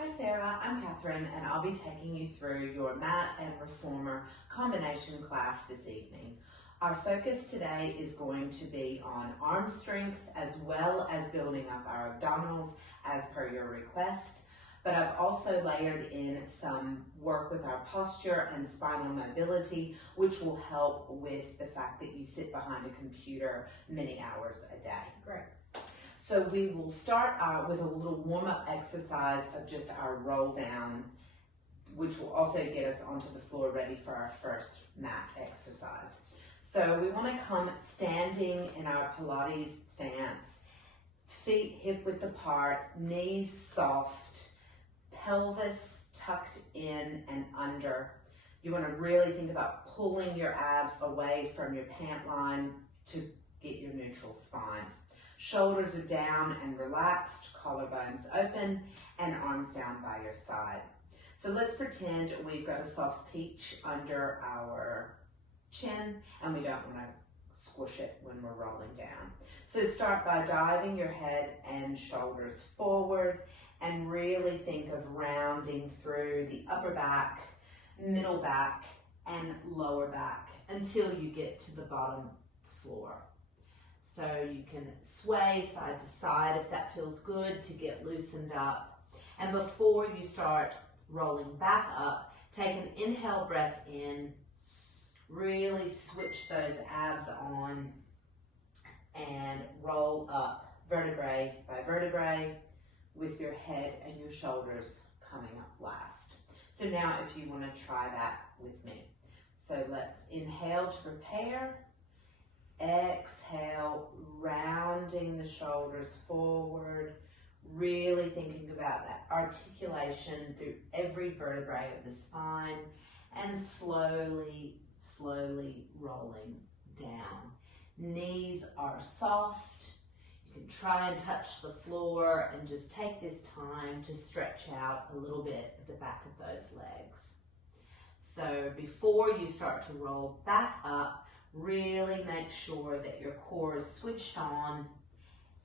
Hi Sarah, I'm Katherine and I'll be taking you through your mat and reformer combination class this evening. Our focus today is going to be on arm strength as well as building up our abdominals as per your request. But I've also layered in some work with our posture and spinal mobility, which will help with the fact that you sit behind a computer many hours a day. Great. So we will start with a little warm-up exercise of just our roll down, which will also get us onto the floor ready for our first mat exercise. So we want to come standing in our Pilates stance, feet hip width apart, knees soft, pelvis tucked in and under. You want to really think about pulling your abs away from your pant line to get your neutral spine. Shoulders are down and relaxed, collarbones open, and arms down by your side. So let's pretend we've got a soft peach under our chin and we don't want to squish it when we're rolling down. So start by diving your head and shoulders forward and really think of rounding through the upper back, middle back, and lower back until you get to the bottom floor. So you can sway side to side if that feels good to get loosened up. And before you start rolling back up, take an inhale breath in, really switch those abs on and roll up vertebrae by vertebrae with your head and your shoulders coming up last. So now if you want to try that with me. So let's inhale to prepare. Exhale, rounding the shoulders forward, really thinking about that articulation through every vertebrae of the spine, and slowly, slowly rolling down. Knees are soft. You can try and touch the floor and just take this time to stretch out a little bit at the back of those legs. So before you start to roll back up, really make sure that your core is switched on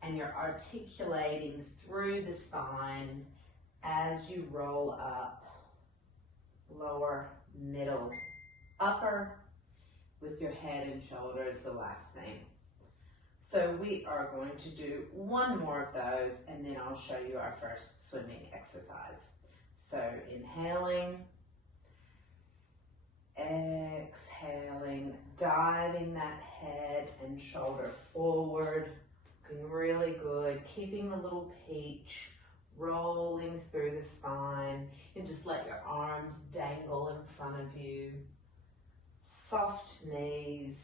and you're articulating through the spine as you roll up, lower, middle, upper, with your head and shoulders the last thing. So we are going to do one more of those and then I'll show you our first swimming exercise. So inhaling, exhaling, diving that head and shoulder forward, looking really good, keeping the little peach, rolling through the spine. You can just let your arms dangle in front of you. Soft knees,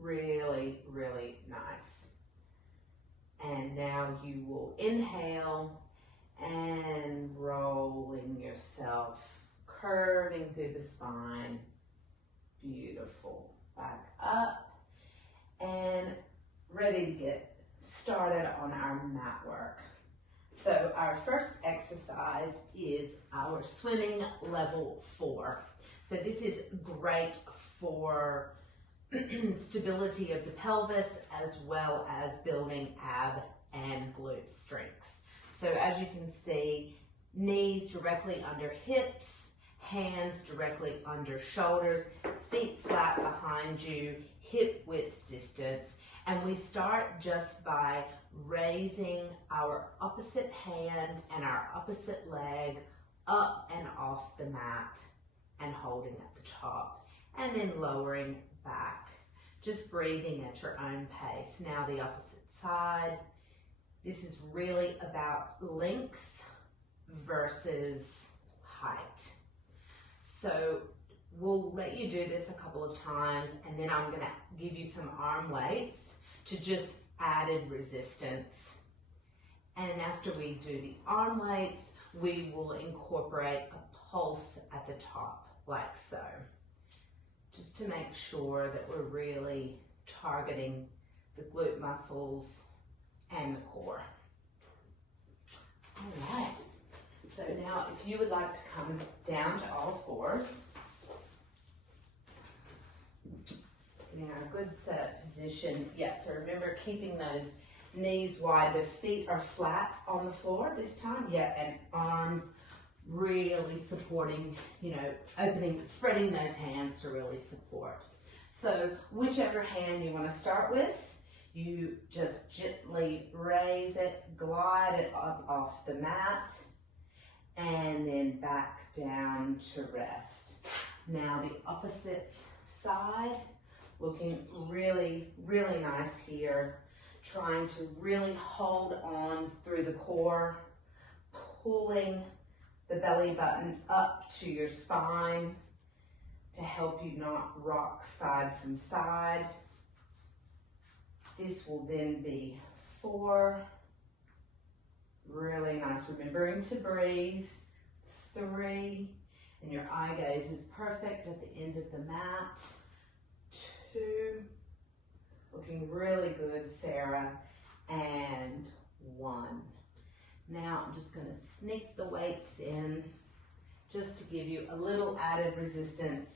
really, really nice. And now you will inhale and rolling yourself, curving through the spine. Beautiful. Back up and ready to get started on our mat work. So our first exercise is our swimming level 4. So this is great for stability of the pelvis as well as building ab and glute strength. So as you can see, knees directly under hips, hands directly under shoulders, feet flat behind you, hip width distance. And we start just by raising our opposite hand and our opposite leg up and off the mat and holding at the top, and then lowering back. Just breathing at your own pace. Now the opposite side. This is really about length versus height. So we'll let you do this a couple of times and then I'm going to give you some arm weights to just added resistance. And after we do the arm weights, we will incorporate a pulse at the top, like so. Just to make sure that we're really targeting the glute muscles and the core. All right. So now if you would like to come down to all fours in our good set position. Yeah, so remember keeping those knees wide, the feet are flat on the floor this time, yeah, and arms really supporting, you know, opening, spreading those hands to really support. So whichever hand you want to start with, you just gently raise it, glide it up off the mat, and then back down to rest. Now the opposite side, looking really, really nice here. Trying to really hold on through the core, pulling the belly button up to your spine to help you not rock side from side. This will then be 4. Really nice. Remembering to breathe. 3. And your eye gaze is perfect at the end of the mat. 2. Looking really good, Sarah. And 1. Now I'm just going to sneak the weights in just to give you a little added resistance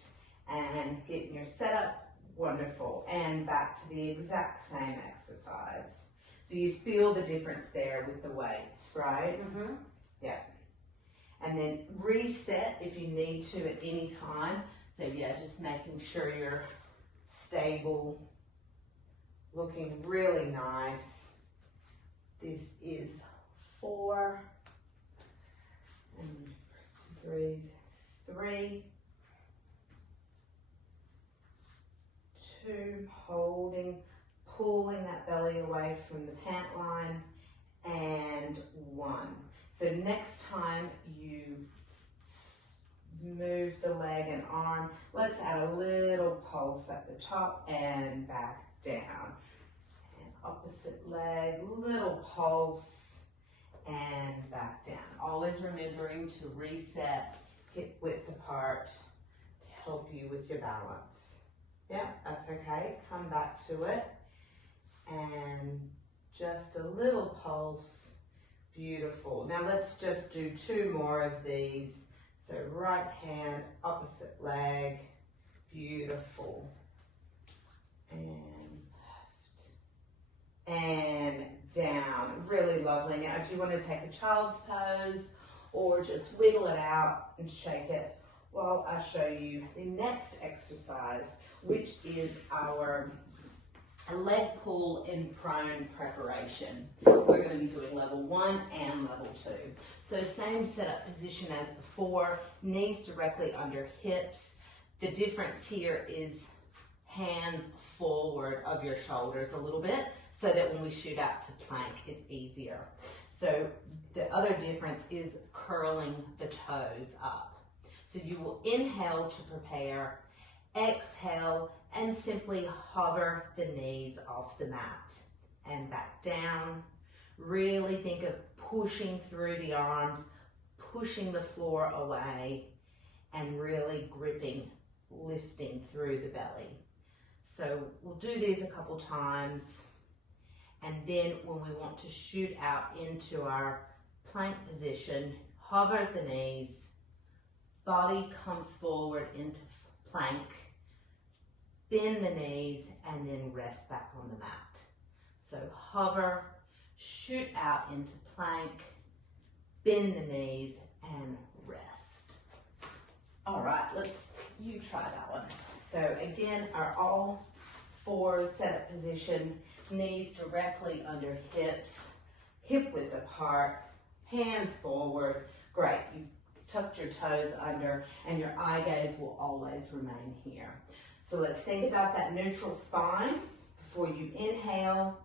and getting your setup. Wonderful. And back to the exact same exercise. So you feel the difference there with the weights, right? Mm-hmm. Yeah. And then reset if you need to at any time. So yeah, just making sure you're stable, looking really nice. This is 4. And to breathe. 3. 2, holding, pulling that belly away from the pant line, and 1. So next time you move the leg and arm, let's add a little pulse at the top and back down. And opposite leg, little pulse and back down. Always remembering to reset hip width apart to help you with your balance. Yeah, that's okay. Come back to it. And just a little pulse. Beautiful. Now let's just do 2 more of these. So right hand, opposite leg. Beautiful. And left. And down. Really lovely. Now if you want to take a child's pose or just wiggle it out and shake it while I show you the next exercise, which is our leg pull in prone preparation. We're going to be doing level 1 and level 2. So same setup position as before, knees directly under hips. The difference here is hands forward of your shoulders a little bit so that when we shoot out to plank, it's easier. So the other difference is curling the toes up. So you will inhale to prepare, exhale, and simply hover the knees off the mat and back down. Really think of pushing through the arms, pushing the floor away, and really gripping, lifting through the belly. So we'll do these a couple times, and then when we want to shoot out into our plank position, hover the knees, body comes forward into plank, bend the knees, and then rest back on the mat. So hover, shoot out into plank, bend the knees, and rest. All right, you try that one. So again, our all 4 setup position, knees directly under hips, hip width apart, hands forward. Great, you've tucked your toes under, and your eye gaze will always remain here. So let's think about that neutral spine before you inhale,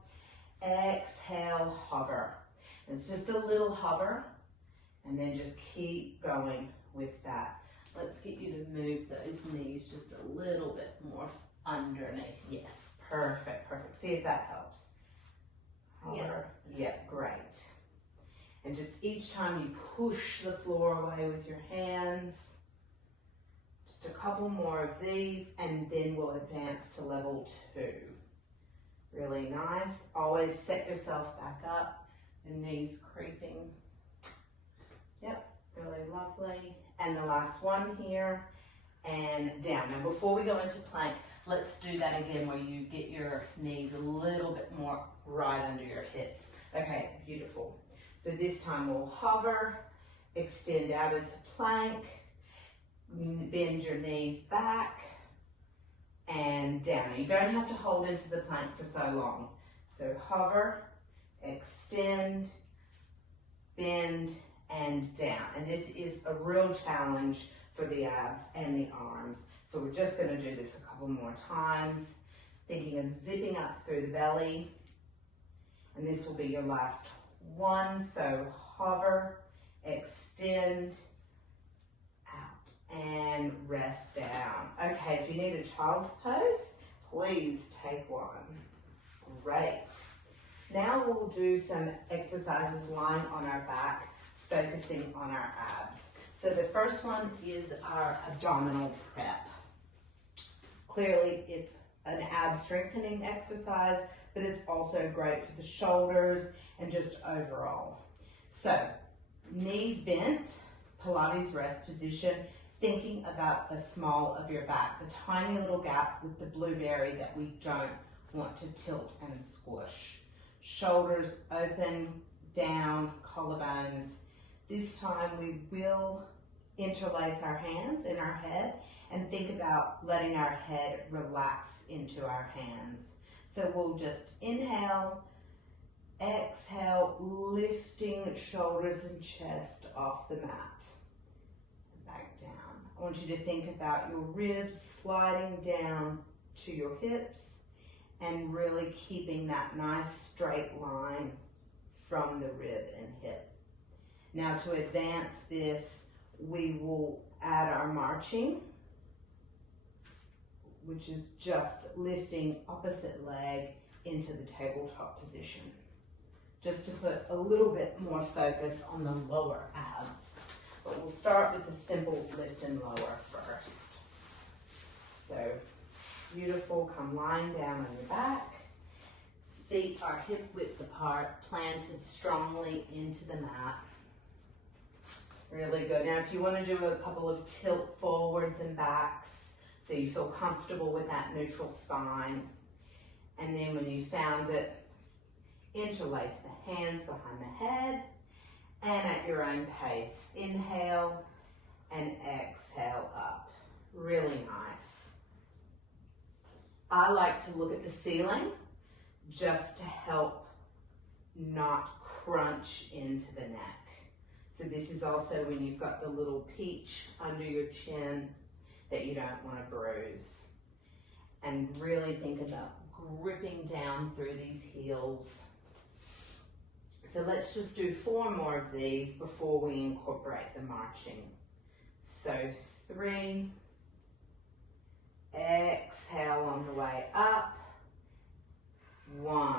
exhale, hover. It's just a little hover, and then just keep going with that. Let's get you to move those knees just a little bit more underneath. Yes, perfect, perfect. See if that helps. Hover. Yeah, great. And just each time you push the floor away with your hands. Just a couple more of these, and then we'll advance to level 2. Really nice. Always set yourself back up, the knees creeping. Yep, really lovely. And the last one here, and down. Now before we go into plank, Let's do that again where you get your knees a little bit more right under your hips. Okay, beautiful. So this time we'll hover, extend out into plank, bend your knees back and down. You don't have to hold into the plank for so long. So hover, extend, bend, and down. And this is a real challenge for the abs and the arms. So we're just going to do this a couple more times, thinking of zipping up through the belly. And this will be your last one. So hover, extend, out, and rest down. Okay, if you need a child's pose, please take one. Great. Now we'll do some exercises lying on our back, focusing on our abs. So the first one is our abdominal prep. Clearly it's an ab strengthening exercise, but it's also great for the shoulders and just overall. So knees bent, Pilates rest position, thinking about the small of your back, the tiny little gap with the blueberry that we don't want to tilt and squish. Shoulders open, down, collarbones. This time we will interlace our hands in our head and think about letting our head relax into our hands. So we'll just inhale, exhale, lifting shoulders and chest off the mat. Back down. I want you to think about your ribs sliding down to your hips and really keeping that nice straight line from the rib and hip. Now to advance this, we will add our marching, which is just lifting opposite leg into the tabletop position, just to put a little bit more focus on the lower abs. But we'll start with the simple lift and lower first. So beautiful, come lying down on your back. Feet are hip width apart, planted strongly into the mat. Really good. Now if you want to do a couple of tilt forwards and backs, so you feel comfortable with that neutral spine. And then when you found it, interlace the hands behind the head and at your own pace, inhale and exhale up. Really nice. I like to look at the ceiling just to help not crunch into the neck. So this is also when you've got the little peach under your chin that you don't want to bruise. And really think about gripping down through these heels. So let's just do 4 more of these before we incorporate the marching. So 3, exhale on the way up, 1.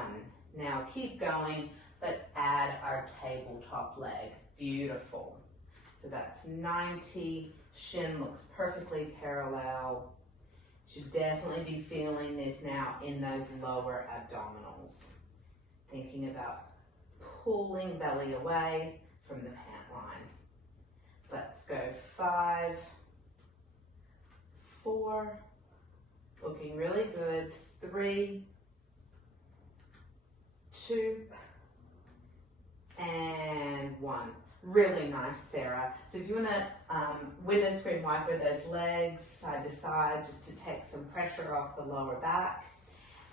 Now keep going, but add our tabletop leg. Beautiful. So that's 90, shin looks perfectly parallel. Should definitely be feeling this now in those lower abdominals. Thinking about pulling belly away from the pant line. Let's go 5, 4, looking really good, 3, 2, and 1. Really nice, Sarah. So if you want to window screen wiper those legs side to side just to take some pressure off the lower back,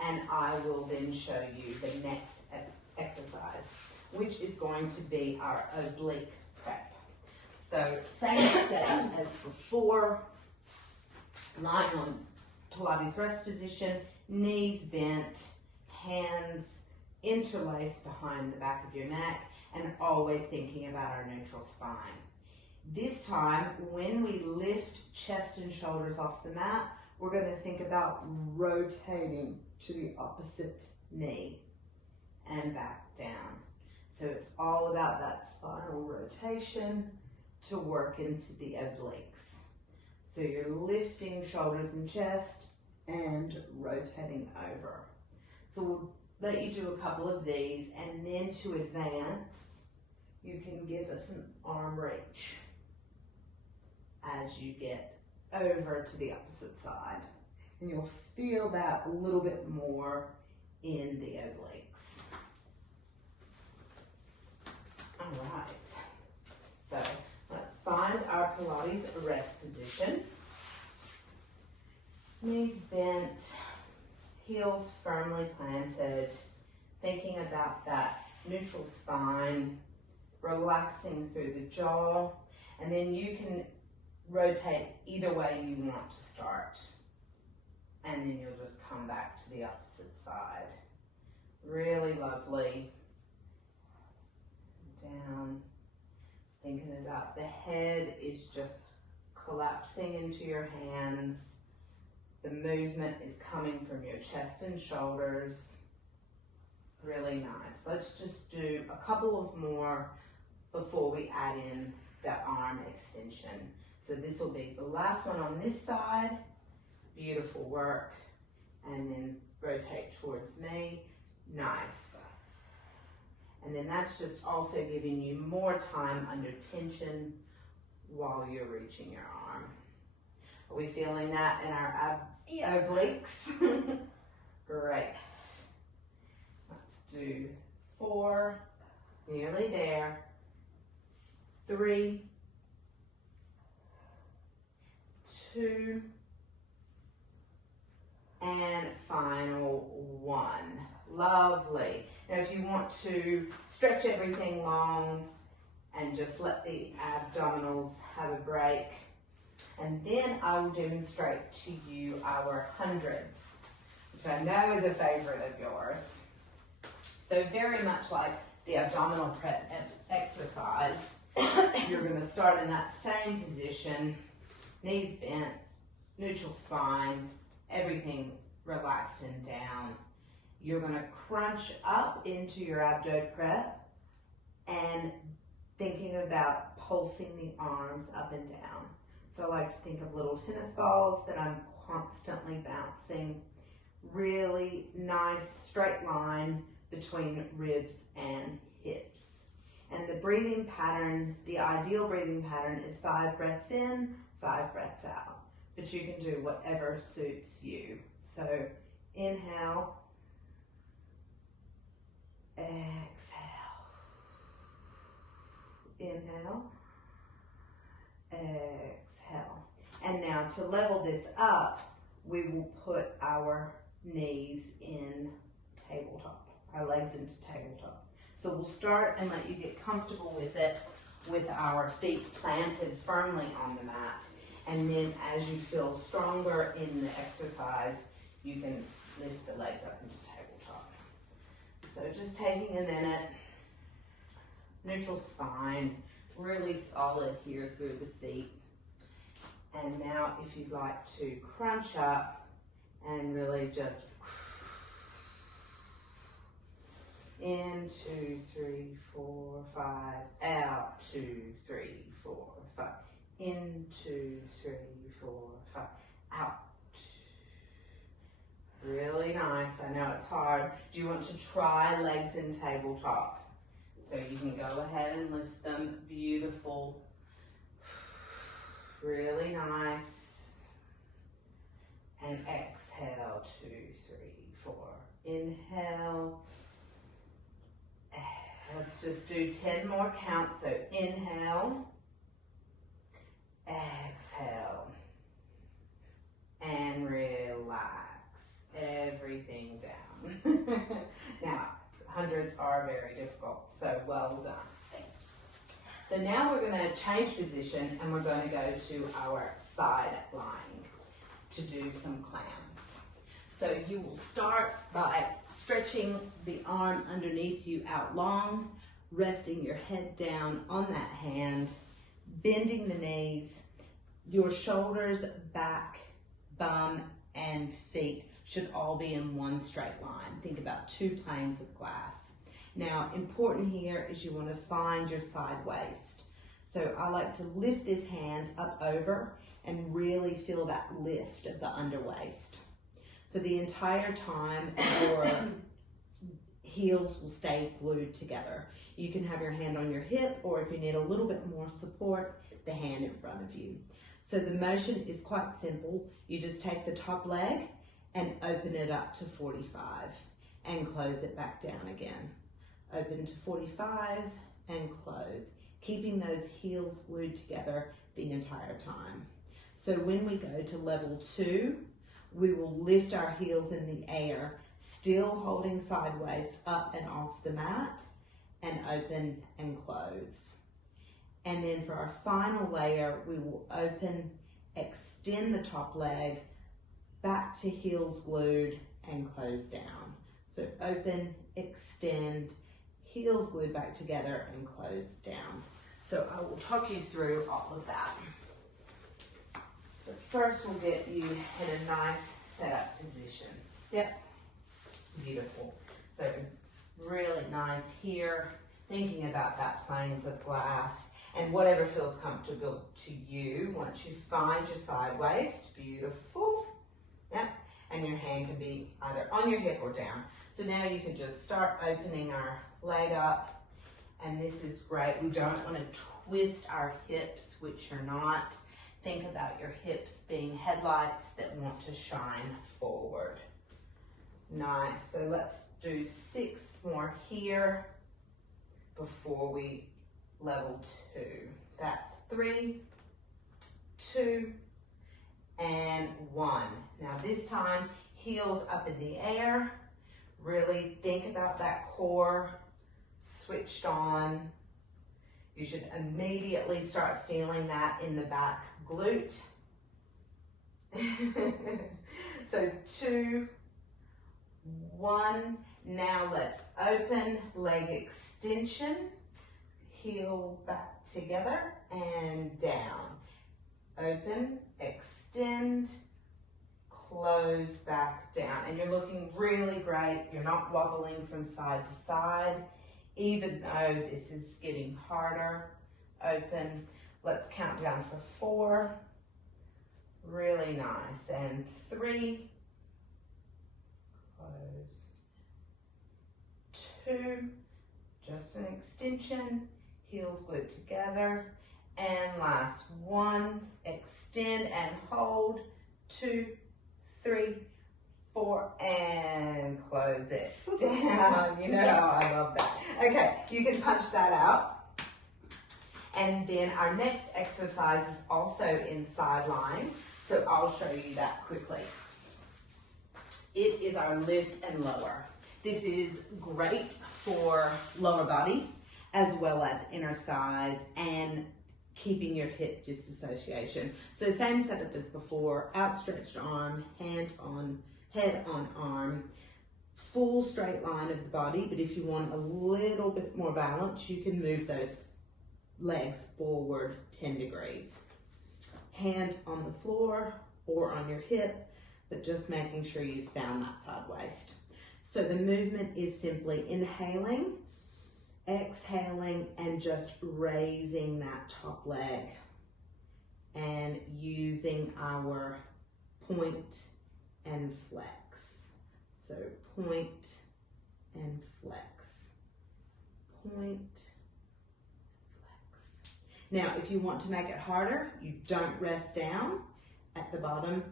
and I will then show you the next exercise, which is going to be our oblique prep. So same setup as before, lying on Pilates rest position, knees bent, hands interlaced behind the back of your neck, and always thinking about our neutral spine. This time, when we lift chest and shoulders off the mat, we're going to think about rotating to the opposite knee and back down. So it's all about that spinal rotation to work into the obliques. So you're lifting shoulders and chest and rotating over. So we'll let you do a couple of these, and then to advance, you can give us an arm reach as you get over to the opposite side. And you'll feel that a little bit more in the obliques. All right, so let's find our Pilates rest position. Knees bent, heels firmly planted, thinking about that neutral spine, relaxing through the jaw, and then you can rotate either way you want to start. And then you'll just come back to the opposite side. Really lovely. Down. Thinking about the head is just collapsing into your hands. The movement is coming from your chest and shoulders. Really nice. Let's just do a couple of more before we add in that arm extension. So this will be the last one on this side. Beautiful work. And then rotate towards me. Nice. And then that's just also giving you more time under tension while you're reaching your arm. Are we feeling that in our obliques? Great. Let's do 4, nearly there, 3, 2, and final 1. Lovely. Now if you want to stretch everything long and just let the abdominals have a break, and then I will demonstrate to you our hundreds, which I know is a favorite of yours. So very much like the abdominal prep exercise, you're going to start in that same position, knees bent, neutral spine, everything relaxed and down. You're going to crunch up into your abdo prep and thinking about pulsing the arms up and down. So I like to think of little tennis balls that I'm constantly bouncing. Really nice straight line between ribs and hips. And the breathing pattern, the ideal breathing pattern is 5 breaths in, 5 breaths out. But you can do whatever suits you. So inhale, exhale, inhale, exhale. And now to level this up, we will put our knees in tabletop, our legs into tabletop. So we'll start and let you get comfortable with it with our feet planted firmly on the mat. And then as you feel stronger in the exercise, you can lift the legs up into tabletop. So just taking a minute, neutral spine, really solid here through the feet. And now if you'd like to crunch up and really just in, 2, 3, 4, 5, out, 2, 3, 4, 5, in, 2, 3, 4, 5, out. Really nice. I know it's hard. Do you want to try legs in tabletop? So you can go ahead and lift them. Beautiful. Really nice. And exhale, 2, 3, 4. Inhale. Let's just do 10 more counts. So inhale, exhale, and relax everything down. Now, hundreds are very difficult, so well done. So now we're going to change position and we're going to go to our side lying to do some clams. So you will start by stretching the arm underneath you out long, resting your head down on that hand, bending the knees, your shoulders, back, bum, and feet should all be in one straight line. Think about 2 planes of glass. Now, important here is you want to find your side waist. So I like to lift this hand up over and really feel that lift of the underwaist. So the entire time your heels will stay glued together. You can have your hand on your hip, or if you need a little bit more support, the hand in front of you. So the motion is quite simple. You just take the top leg and open it up to 45 and close it back down again. Open to 45 and close, keeping those heels glued together the entire time. So when we go to level 2, we will lift our heels in the air, still holding sideways up and off the mat, and open and close. And then for our final layer, we will open, extend the top leg back to heels glued and close down. So open, extend, heels glued back together and close down. So I will talk you through all of that. But first we'll get you in a nice setup position. Yep, beautiful. So really nice here, thinking about that planes of glass and whatever feels comfortable to you. Once you find your side waist, beautiful. Yep, and your hand can be either on your hip or down. So now you can just start opening our leg up, and this is great. We don't want to twist our hips, which are not. Think about your hips being headlights that want to shine forward. Nice, so let's do 6 more here before we level 2. That's 3, 2, and 1. Now this time, heels up in the air. Really think about that core switched on. You should immediately start feeling that in the back glute. So 2, 1. Now let's open, leg extension, heel back together and down. Open, extend, close back down. And you're looking really great. You're not wobbling from side to side, even though this is getting harder. Open, let's count down for 4. Really nice. And 3, close, 2, just an extension, heels glued together, and last 1, extend and hold, 2, 3, 4, and close it down. You know how I love that. Okay, you can punch that out. And then our next exercise is also in side lying, so I'll show you that quickly. It is our lift and lower. This is great for lower body as well as inner thighs and keeping your hip disassociation. So same setup as before, outstretched arm, head on arm, full straight line of the body, but if you want a little bit more balance, you can move those legs forward 10 degrees. Hand on the floor or on your hip, but just making sure you've found that side waist. So the movement is simply inhaling, exhaling, and just raising that top leg and using our point and flex. So point and flex, point, flex. Now, if you want to make it harder, you don't rest down at the bottom.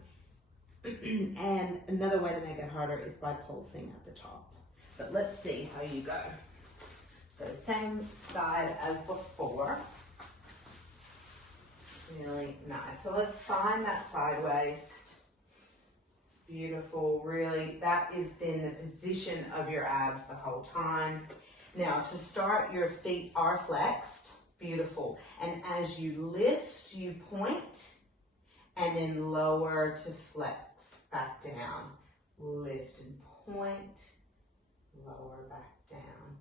And another way to make it harder is by pulsing at the top. But let's see how you go. So same side as before. Really nice. So let's find that side waist. Beautiful, really. That is in the position of your abs the whole time. Now to start, your feet are flexed. Beautiful. And as you lift, you point and then lower to flex back down. Lift and point, lower back down.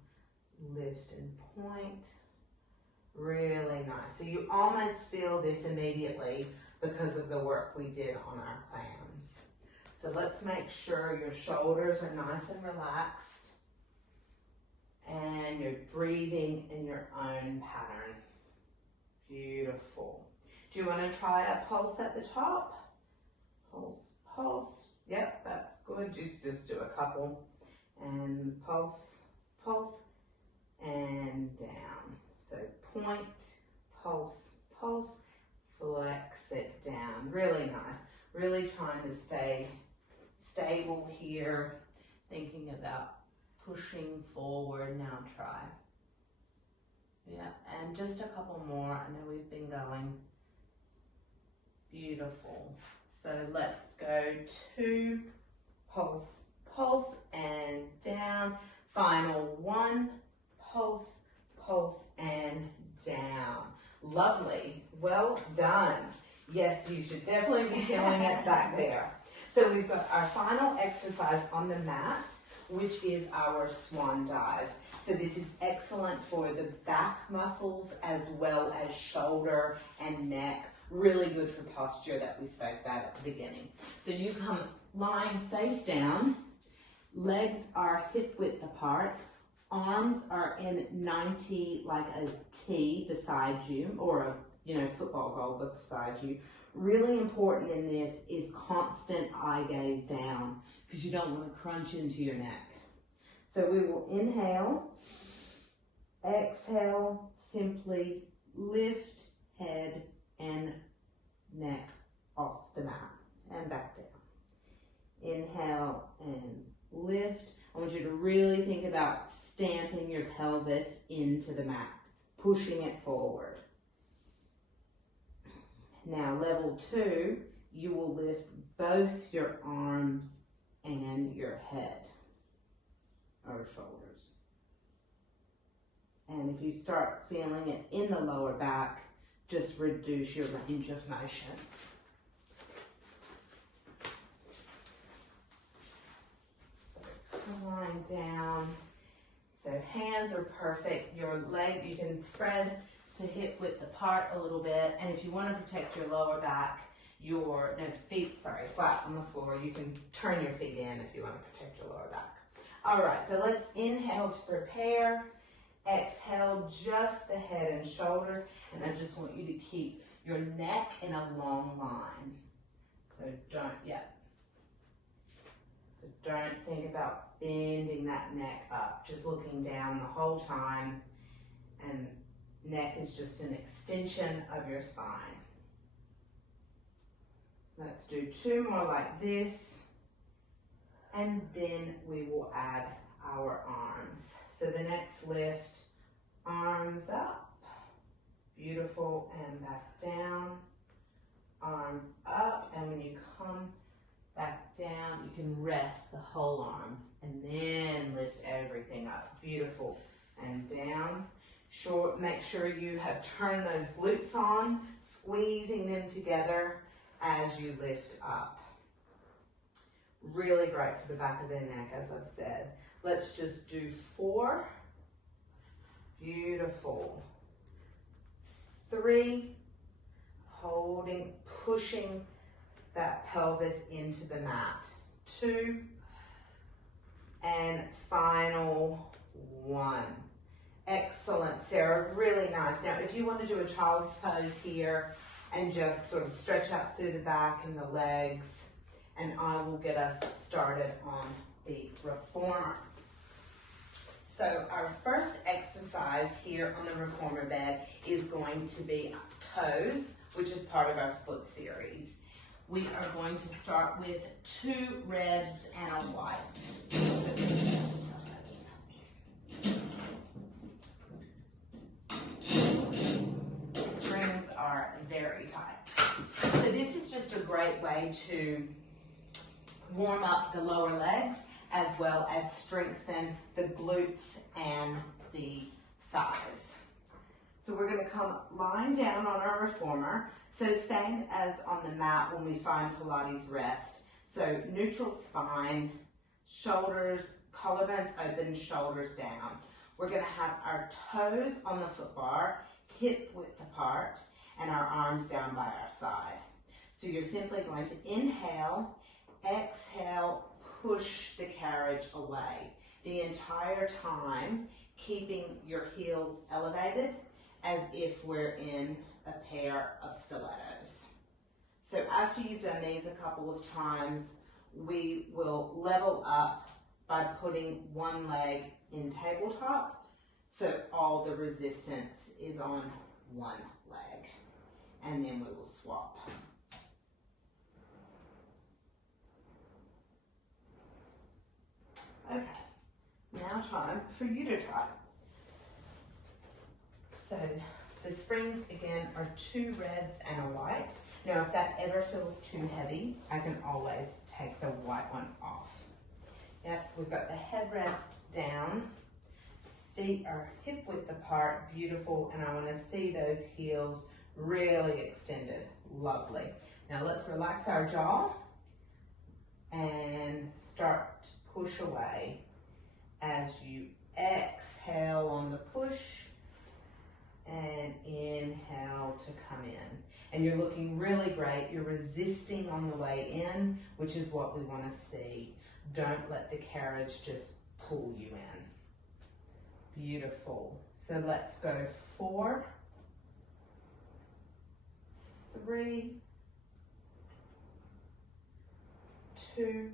Lift and point. Really nice. So you almost feel this immediately because of the work we did on our clams. So let's make sure your shoulders are nice and relaxed and you're breathing in your own pattern. Beautiful. Do you want to try a pulse at the top? Pulse, pulse. Yep, that's good. Just do a couple. And pulse, pulse, and down. So point, pulse, pulse, flex it down. really nice. Really trying to stay stable here, thinking about pushing forward. Now try. Yeah, and just a couple more. I know we've been going. Beautiful. So let's go 2, pulse, pulse, and down. Final 1, pulse, pulse, and down. Lovely. Well done. Yes, you should definitely be feeling it back there. So we've got our final exercise on the mat, which is our swan dive. So this is excellent for the back muscles as well as shoulder and neck. Really good for posture that we spoke about at the beginning. So you come lying face down, legs are hip width apart, arms are in 90 like a T beside you, or a football goal beside you. Really important in this is constant eye gaze down, because you don't want to crunch into your neck. So we will inhale, exhale, simply lift head and neck off the mat and back down. Inhale and lift. I want you to really think about stamping your pelvis into the mat, pushing it forward. Now level 2, you will lift both your arms and your head or shoulders. And if you start feeling it in the lower back, just reduce your range of motion. So lying down. So hands are perfect. Your leg, you can spread to hip width apart a little bit. And if you want to protect your lower back, feet flat on the floor, you can turn your feet in if you want to protect your lower back. All right, so let's inhale to prepare. Exhale, just the head and shoulders. And I just want you to keep your neck in a long line. So don't think about bending that neck up. Just looking down the whole time. And neck is just an extension of your spine. Let's do 2 more like this. And then we will add our arms. So the next lift, arms up, beautiful, and back down, arms up, and when you come back down, you can rest the whole arms, and then lift everything up, beautiful, and down. Make sure you have turned those glutes on, squeezing them together as you lift up. Really great for the back of their neck, as I've said. Let's just do 4. Beautiful. 3. Holding, pushing that pelvis into the mat. 2. And final 1. Excellent, Sarah. Really nice. Now, if you want to do a child's pose here and just sort of stretch out through the back and the legs, and I will get us started on the reformer. So our first exercise here on the reformer bed is going to be toes, which is part of our foot series. We are going to start with 2 reds and a white. Strings are very tight. So this is just a great way to warm up the lower legs as well as strengthen the glutes and the thighs. So we're going to come lying down on our reformer. So same as on the mat when we find Pilates rest. So neutral spine, shoulders, collarbones open, shoulders down. We're going to have our toes on the foot bar, hip width apart, and our arms down by our side. So you're simply going to inhale, exhale, push the carriage away. The entire time, keeping your heels elevated as if we're in a pair of stilettos. So after you've done these a couple of times, we will level up by putting one leg in tabletop, so all the resistance is on one leg. And then we will swap. Okay, now time for you to try. So the springs again are 2 reds and a white. Now if that ever feels too heavy, I can always take the white one off. Yep, we've got the headrest down. Feet are hip width apart, beautiful, and I want to see those heels really extended. Lovely. Now let's relax our jaw and start to push away as you exhale on the push and inhale to come in. And you're looking really great. You're resisting on the way in, which is what we want to see. Don't let the carriage just pull you in. Beautiful. So let's go 4, 3, 2,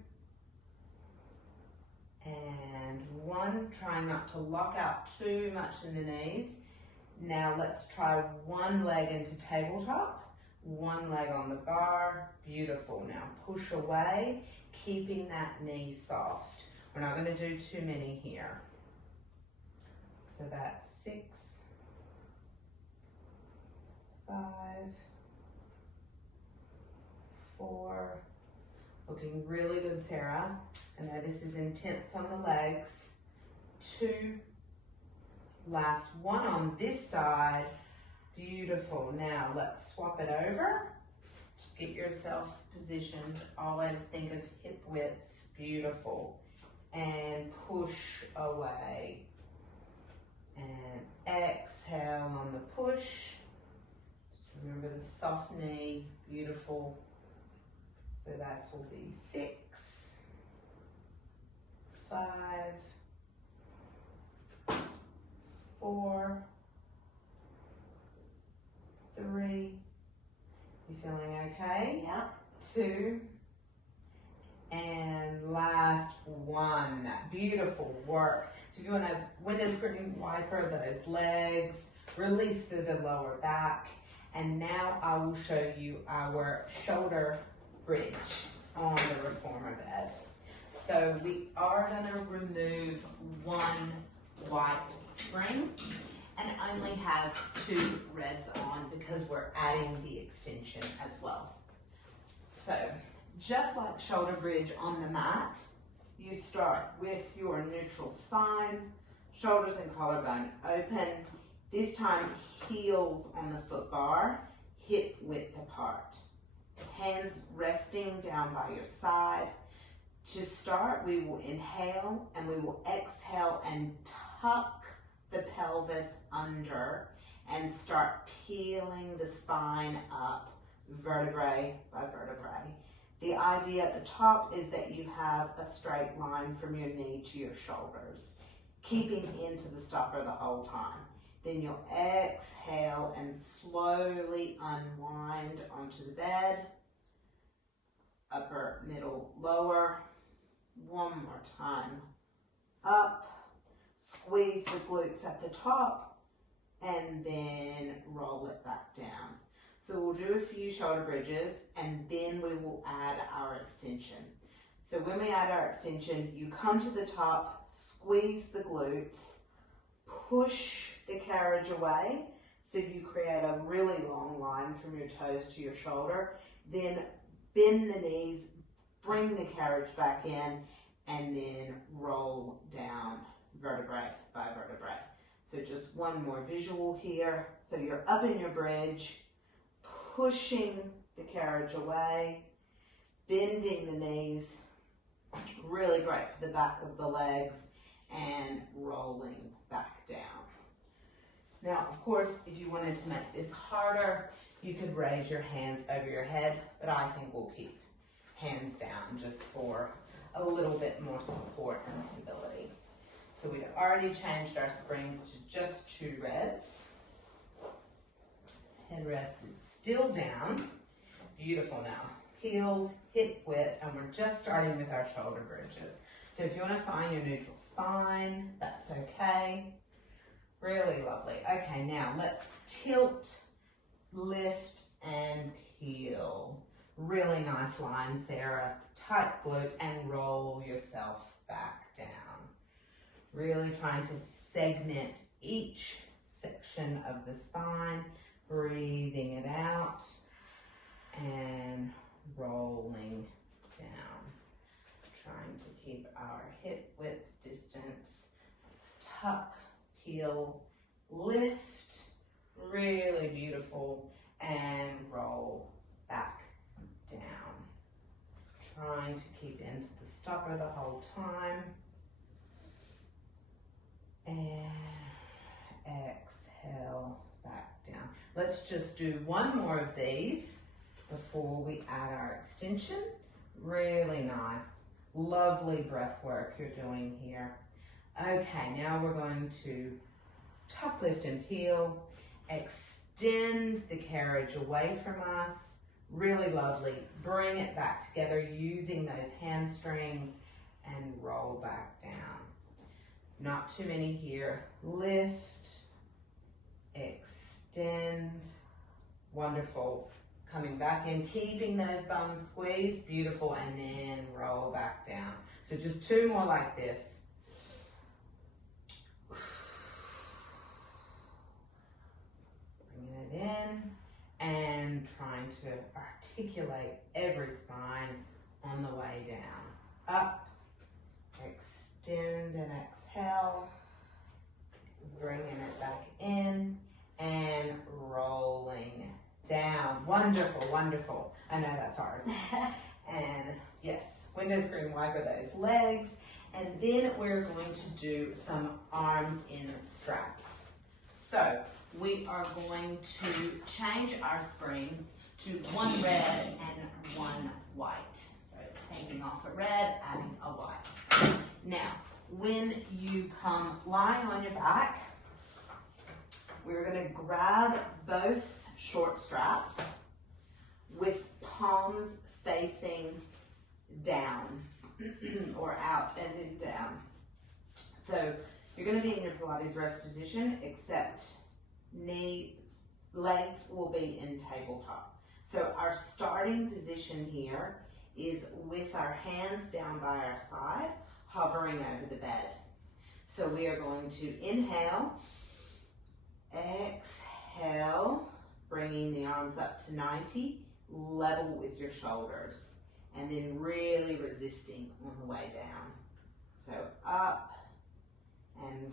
and 1. Try not to lock out too much in the knees. Now let's try 1 leg into tabletop, 1 leg on the bar. Beautiful. Now push away, keeping that knee soft. We're not going to do too many here. So that's 6, 5, 4. Looking really good, Sarah. I know this is intense on the legs. 2. Last 1 on this side. Beautiful. Now let's swap it over. Just get yourself positioned. Always think of hip width. Beautiful. And push away. And exhale on the push. Just remember the soft knee. Beautiful. So that will be 6, 5, 4, 3. You feeling okay? Yeah. 2. And last 1. Beautiful work. So if you want to window screen wiper those legs, release through the lower back. And now I will show you our shoulder bridge on the reformer bed. So we are going to remove 1 white spring and only have 2 reds on because we're adding the extension as well. So just like shoulder bridge on the mat, you start with your neutral spine, shoulders and collarbone open. This time heels on the foot bar, hip width apart. Hands resting down by your side. To start, we will inhale and we will exhale and tuck the pelvis under and start peeling the spine up vertebrae by vertebrae. The idea at the top is that you have a straight line from your knee to your shoulders, keeping into the stopper the whole time. Then you'll exhale and slowly unwind onto the bed. Upper, middle, lower. 1 more time. Up. Squeeze the glutes at the top. And then roll it back down. So we'll do a few shoulder bridges and then we will add our extension. So when we add our extension, you come to the top, squeeze the glutes, push the carriage away so you create a really long line from your toes to your shoulder. Then bend the knees, bring the carriage back in, and then roll down vertebrae by vertebrae. So just 1 more visual here. So you're up in your bridge, pushing the carriage away, bending the knees, really great for the back of the legs, and rolling back down. Now, of course, if you wanted to make this harder, you could raise your hands over your head, but I think we'll keep hands down just for a little bit more support and stability. So we've already changed our springs to just 2 reds. Headrest is still down. Beautiful now. Heels, hip width, and we're just starting with our shoulder bridges. So if you want to find your neutral spine, that's okay. Really lovely. Okay, now let's tilt, lift, and peel. Really nice line, Sarah. Tight glutes and roll yourself back down. Really trying to segment each section of the spine, breathing it out and rolling down. Trying to keep our hip width distance. Tuck, peel, lift, really beautiful, and roll back down. Trying to keep into the stopper the whole time. And exhale back down. Let's just do one more of these before we add our extension. Really nice, lovely breath work you're doing here. Okay, now we're going to tuck, lift, and peel. Extend the carriage away from us. Really lovely. Bring it back together using those hamstrings and roll back down. Not too many here. Lift, extend. Wonderful. Coming back in, keeping those bums squeezed. Beautiful. And then roll back down. So just two more like this. Bringing it in and trying to articulate every spine on the way down. Up, extend and exhale. Bringing it back in and rolling down. Wonderful, wonderful. I know that's hard. And yes, window screen wiper those legs. And then we're going to do some arms in straps. So we are going to change our springs to one red and one white. So taking off a red, adding a white. Now, when you come lying on your back, we're going to grab both short straps with palms facing down or out and then down. So you're going to be in your Pilates rest position, except legs will be in tabletop. So our starting position here is with our hands down by our side, hovering over the bed. So we are going to inhale, exhale, bringing the arms up to 90, level with your shoulders, and then really resisting on the way down. So up, and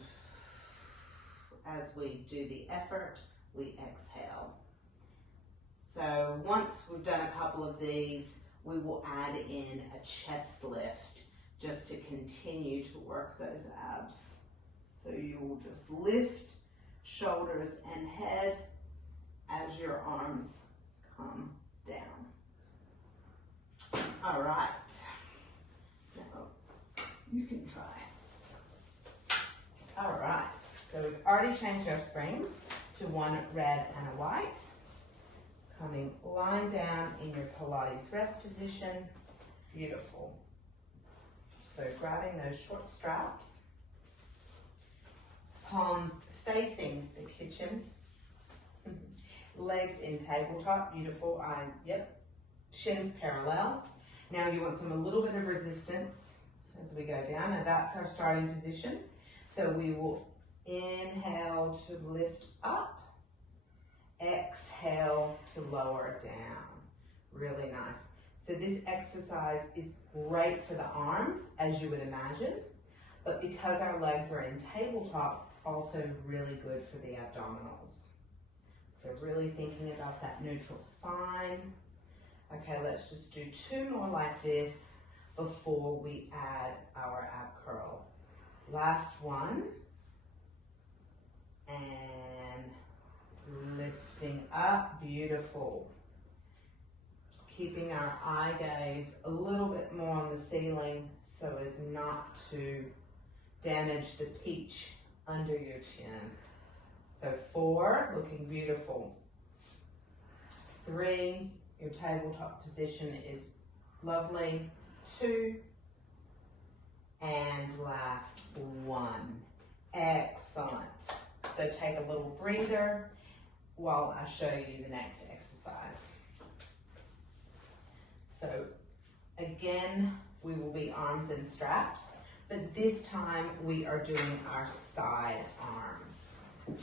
as we do the effort, we exhale. So once we've done a couple of these, we will add in a chest lift just to continue to work those abs. So you will just lift shoulders and head as your arms come down. All right, now you can try. All right, so we've already changed our springs to one red and a white. Coming lying down in your Pilates rest position. Beautiful. So grabbing those short straps, palms facing the kitchen, legs in tabletop, beautiful. Yep, shins parallel. Now you want a little bit of resistance as we go down, and that's our starting position. So we will inhale to lift up, exhale to lower down. Really nice. So this exercise is great for the arms, as you would imagine, but because our legs are in tabletop, it's also really good for the abdominals. So really thinking about that neutral spine. Okay, let's just do two more like this before we add our ab curl. Last one. And lifting up, beautiful. Keeping our eye gaze a little bit more on the ceiling so as not to damage the peach under your chin. So 4, looking beautiful. 3, your tabletop position is lovely. 2, and last 1. Excellent. So take a little breather while I show you the next exercise. So again, we will be arms in straps. but this time we are doing our side arms.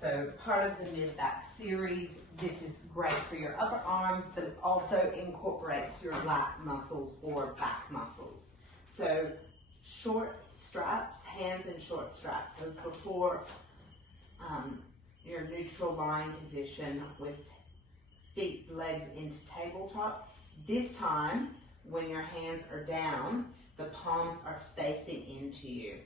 So part of the mid-back series, this is great for your upper arms, but it also incorporates your lat muscles or back muscles. So short straps, hands in short straps. So before your neutral lying position with feet, legs into tabletop. This time, when your hands are down, the palms are facing into you.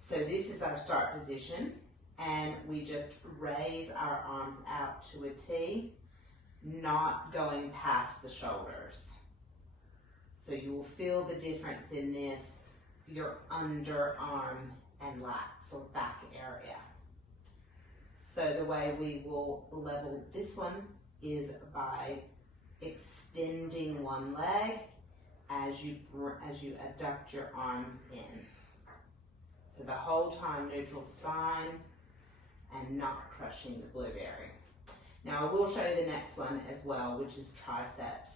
So this is our start position, and we just raise our arms out to a T, not going past the shoulders. So you will feel the difference in this, your underarm and lats or back area. So the way we will level this one is by extending one leg as you adduct your arms in. So the whole time neutral spine and not crushing the blueberry. Now I will show you the next one as well, which is triceps.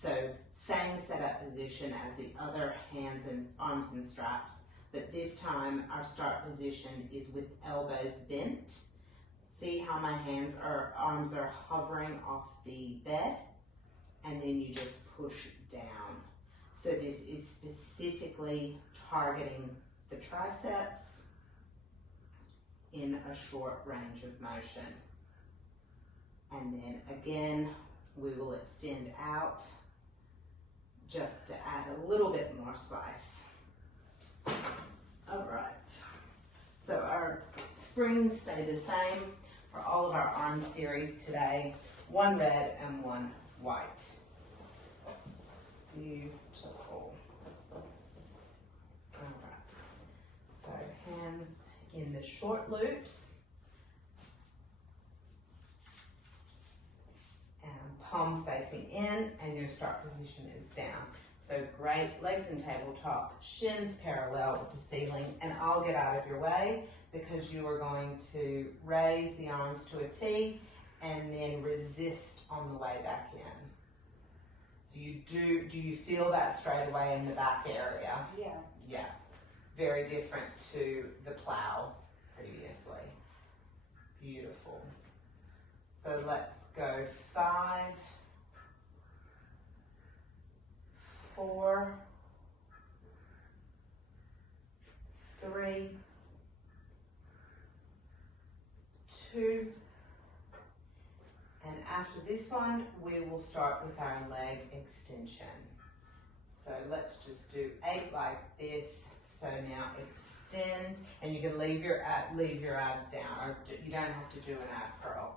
So same setup position as the other hands and arms and straps, but this time our start position is with elbows bent. See how my arms are hovering off the bed, and then you just push down. So this is specifically targeting the triceps in a short range of motion. And then again, we will extend out just to add a little bit more spice. All right, so our springs stay the same for all of our arm series today. One red and one white. Beautiful. All right, so hands in the short loops. And palms facing in, and your start position is down. So great, legs in tabletop, shins parallel with the ceiling, and I'll get out of your way because you are going to raise the arms to a T and then resist on the way back in. So do you feel that straight away in the back area? Yeah. Yeah, very different to the plow previously. Beautiful. So let's go 5, 4, 3, 2, and after this one, we will start with our leg extension. So let's just do 8 like this. So now extend, and you can leave your abs down, or you don't have to do an ab curl.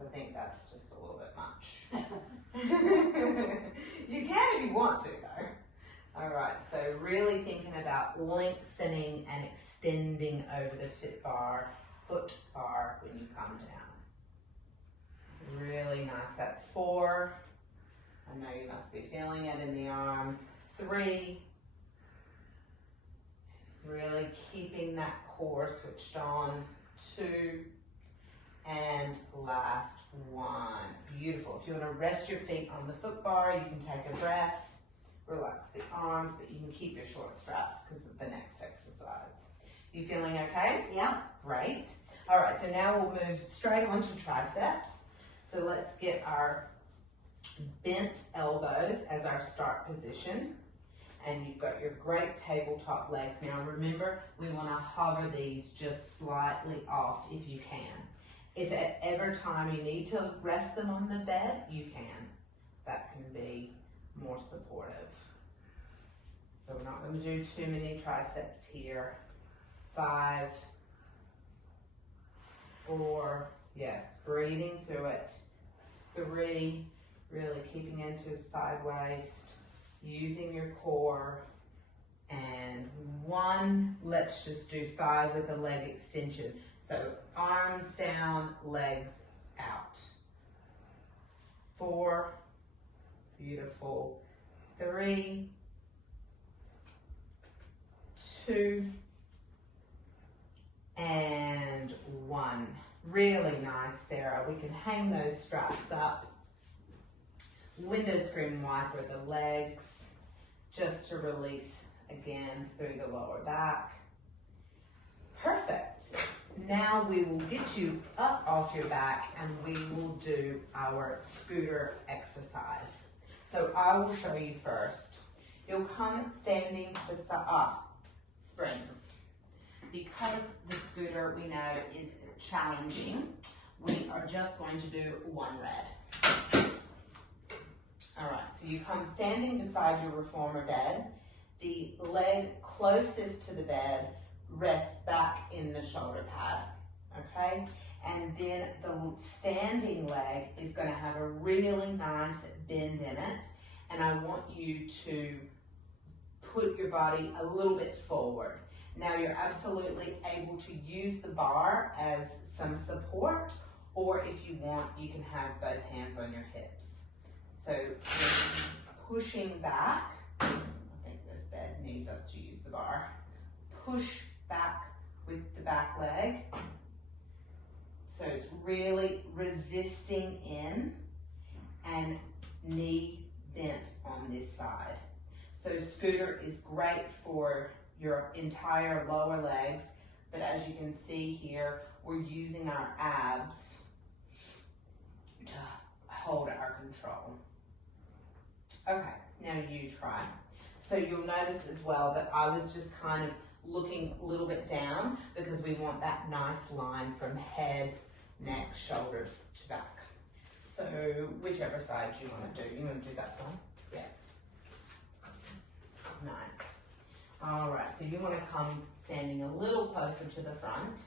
I think that's just a little bit much. You can if you want to though. All right, so really thinking about lengthening and extending over the foot bar when you come down. Really nice, that's 4. I know you must be feeling it in the arms. 3. Really keeping that core switched on. 2. And last 1. Beautiful. If you want to rest your feet on the foot bar, you can take a breath, relax the arms, but you can keep your short straps because of the next exercise. You feeling okay? Yeah. Great. All right, so now we'll move straight on to triceps. So let's get our bent elbows as our start position. And you've got your great tabletop legs. Now remember, we want to hover these just slightly off if you can. If at every time you need to rest them on the bed, you can. That can be more supportive. So we're not going to do too many triceps here. 5, 4, yes, breathing through it. 3, really keeping into a side waist, using your core. And 1, let's just do 5 with a leg extension. So arms down, legs out. 4, beautiful. 3, 2, and 1. Really nice, Sarah. We can hang those straps up. Window screen wiper the legs just to release again through the lower back. Perfect. Now we will get you up off your back and we will do our scooter exercise. So I will show you first. You'll come standing beside, springs. Because the scooter we know is challenging, we are just going to do one red. All right, so you come standing beside your reformer bed. The leg closest to the bed rests back in the shoulder pad, okay? And then the standing leg is going to have a really nice bend in it, and I want you to put your body a little bit forward. Now you're absolutely able to use the bar as some support, or if you want, you can have both hands on your hips. So pushing back, I think this bed needs us to use the bar. Push back with the back leg. So it's really resisting in and knee bent on this side. So scooter is great for your entire lower legs, but as you can see here, we're using our abs to hold our control. Okay, now you try. So you'll notice as well that I was just kind of looking a little bit down because we want that nice line from head, neck, shoulders to back. So whichever side you want to do. You want to do that one? Yeah. Nice. All right, so you want to come standing a little closer to the front.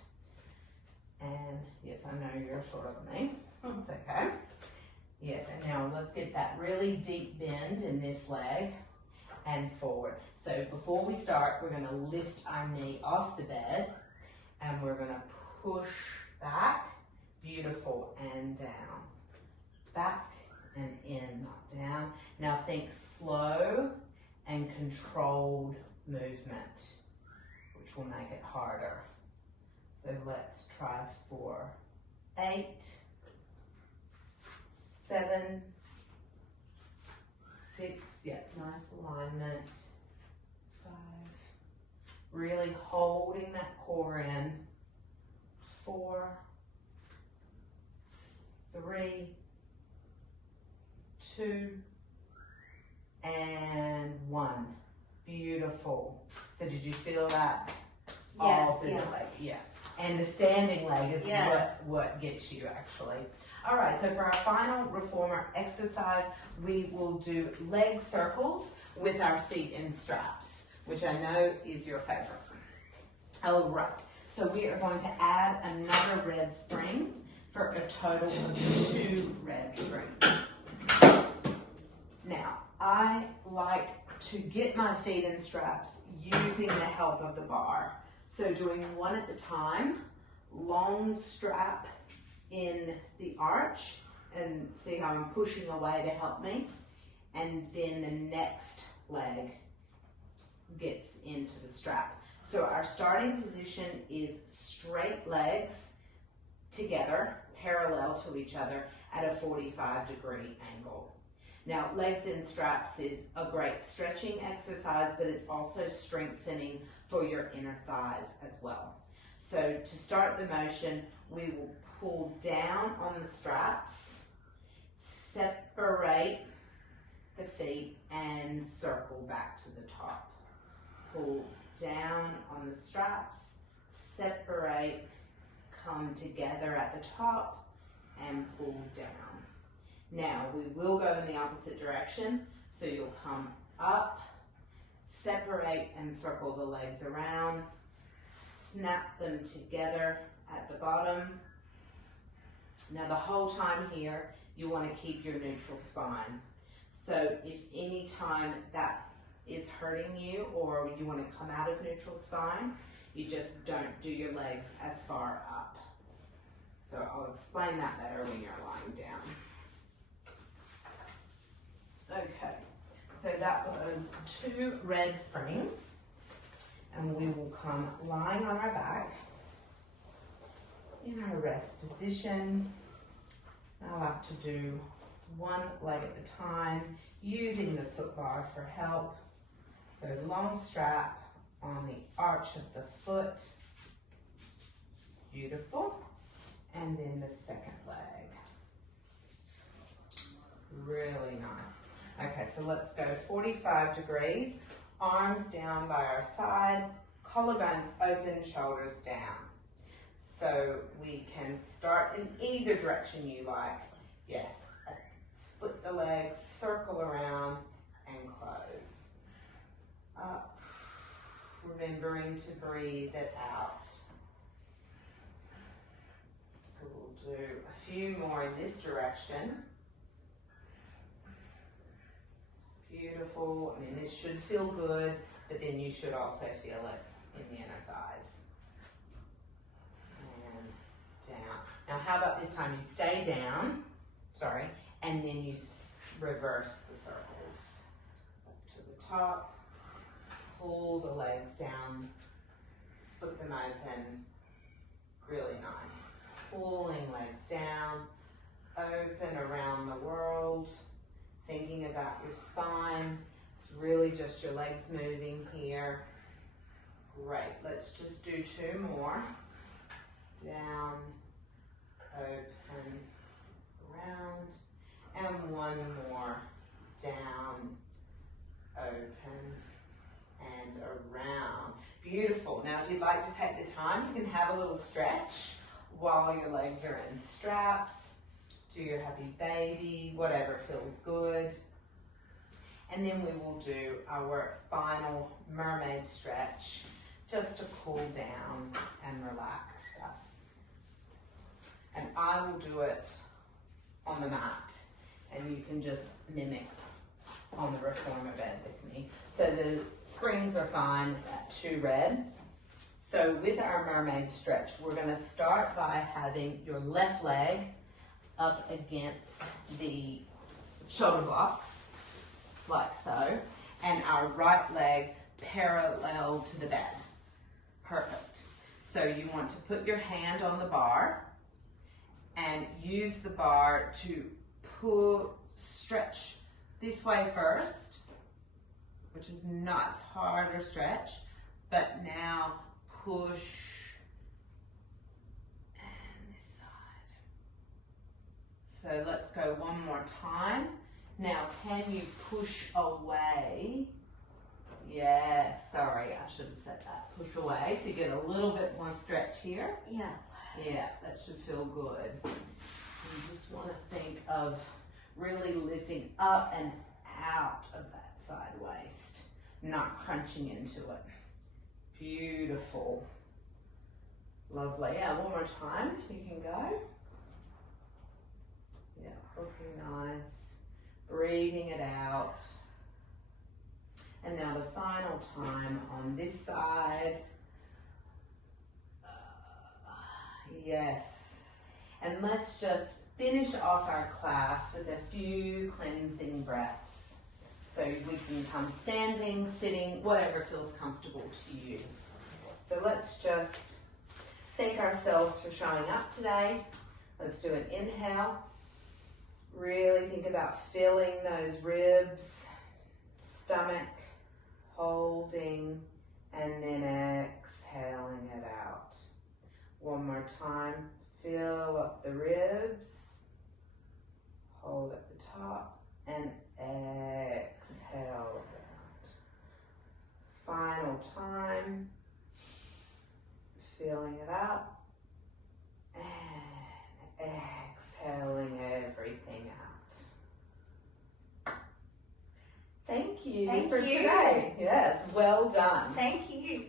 And yes, I know you're shorter than me. It's okay. Yes, and now let's get that really deep bend in this leg and forward. So before we start, we're going to lift our knee off the bed and we're going to push back, beautiful, and down. Back and in, not down. Now think slow and controlled movement, which will make it harder. So let's try for 8, 7, 6, yeah, nice alignment, 5, really holding that core in, 4, 3, 2, and 1. Beautiful. So did you feel that? Yeah, all through the leg? Yeah. And the standing leg is what gets you actually. All right, so for our final reformer exercise, we will do leg circles with our feet in straps, which I know is your favorite. All right, so we are going to add another red spring for a total of 2 red springs. Now, I like to get my feet in straps using the help of the bar. So doing one at a time, long strap in the arch, and see how I'm pushing away to help me, and then the next leg gets into the strap. So our starting position is straight legs together, parallel to each other at a 45-degree angle. Now, legs in straps is a great stretching exercise, but it's also strengthening for your inner thighs as well. So to start the motion, we will pull down on the straps, separate the feet, and circle back to the top. Pull down on the straps, separate, come together at the top, and pull down. Now, we will go in the opposite direction, so you'll come up, separate and circle the legs around, snap them together at the bottom. Now, the whole time here, you want to keep your neutral spine. So if any time that is hurting you or you want to come out of neutral spine, you just don't do your legs as far up. So I'll explain that better when you're lying down. Okay, so that was 2 red springs, and we will come lying on our back in our rest position. I like to do one leg at a time, using the foot bar for help. So long strap on the arch of the foot. Beautiful. And then the second leg. Really nice. Okay, so let's go 45 degrees. Arms down by our side, collarbones open, shoulders down. So we can start in either direction you like. Yes, split the legs, circle around, and close. Up, remembering to breathe it out. So we'll do a few more in this direction. Beautiful. I mean, this should feel good, but then you should also feel it in the inner thighs. And down. Now, how about this time you stay down, sorry, and then you reverse the circles. Up to the top, pull the legs down, split them open, really nice. Pulling legs down, open around the world. Thinking about your spine. It's really just your legs moving here. Great. Let's just do 2 more. Down, open, around, and 1 more. Down, open, and around. Beautiful. Now, if you'd like to take the time, you can have a little stretch while your legs are in straps. Do your happy baby, whatever feels good. And then we will do our final mermaid stretch just to cool down and relax us. And I will do it on the mat, and you can just mimic on the reformer bed with me. So the springs are fine at 2 red. So with our mermaid stretch, we're going to start by having your left leg up against the shoulder blocks, like so, and our right leg parallel to the bed. Perfect. So you want to put your hand on the bar and use the bar to stretch this way first, which is not harder stretch, but now push. So let's go one more time. Now, can you push away? Yes, sorry, I should have said that. Push away to get a little bit more stretch here. Yeah. Yeah, that should feel good. You just want to think of really lifting up and out of that side waist, not crunching into it. Beautiful. Lovely. Yeah, one more time. You can go. Yeah, looking nice. Breathing it out. And now the final time on this side. Yes. And let's just finish off our class with a few cleansing breaths. So we can come standing, sitting, whatever feels comfortable to you. So let's just thank ourselves for showing up today. Let's do an inhale. Really think about filling those ribs, stomach, holding, and then exhaling it out. One more time. Fill up the ribs, hold at the top, and exhale it out. Final time. Filling it up and exhaling everything out. Thank you for today. Yes, well done. Thank you.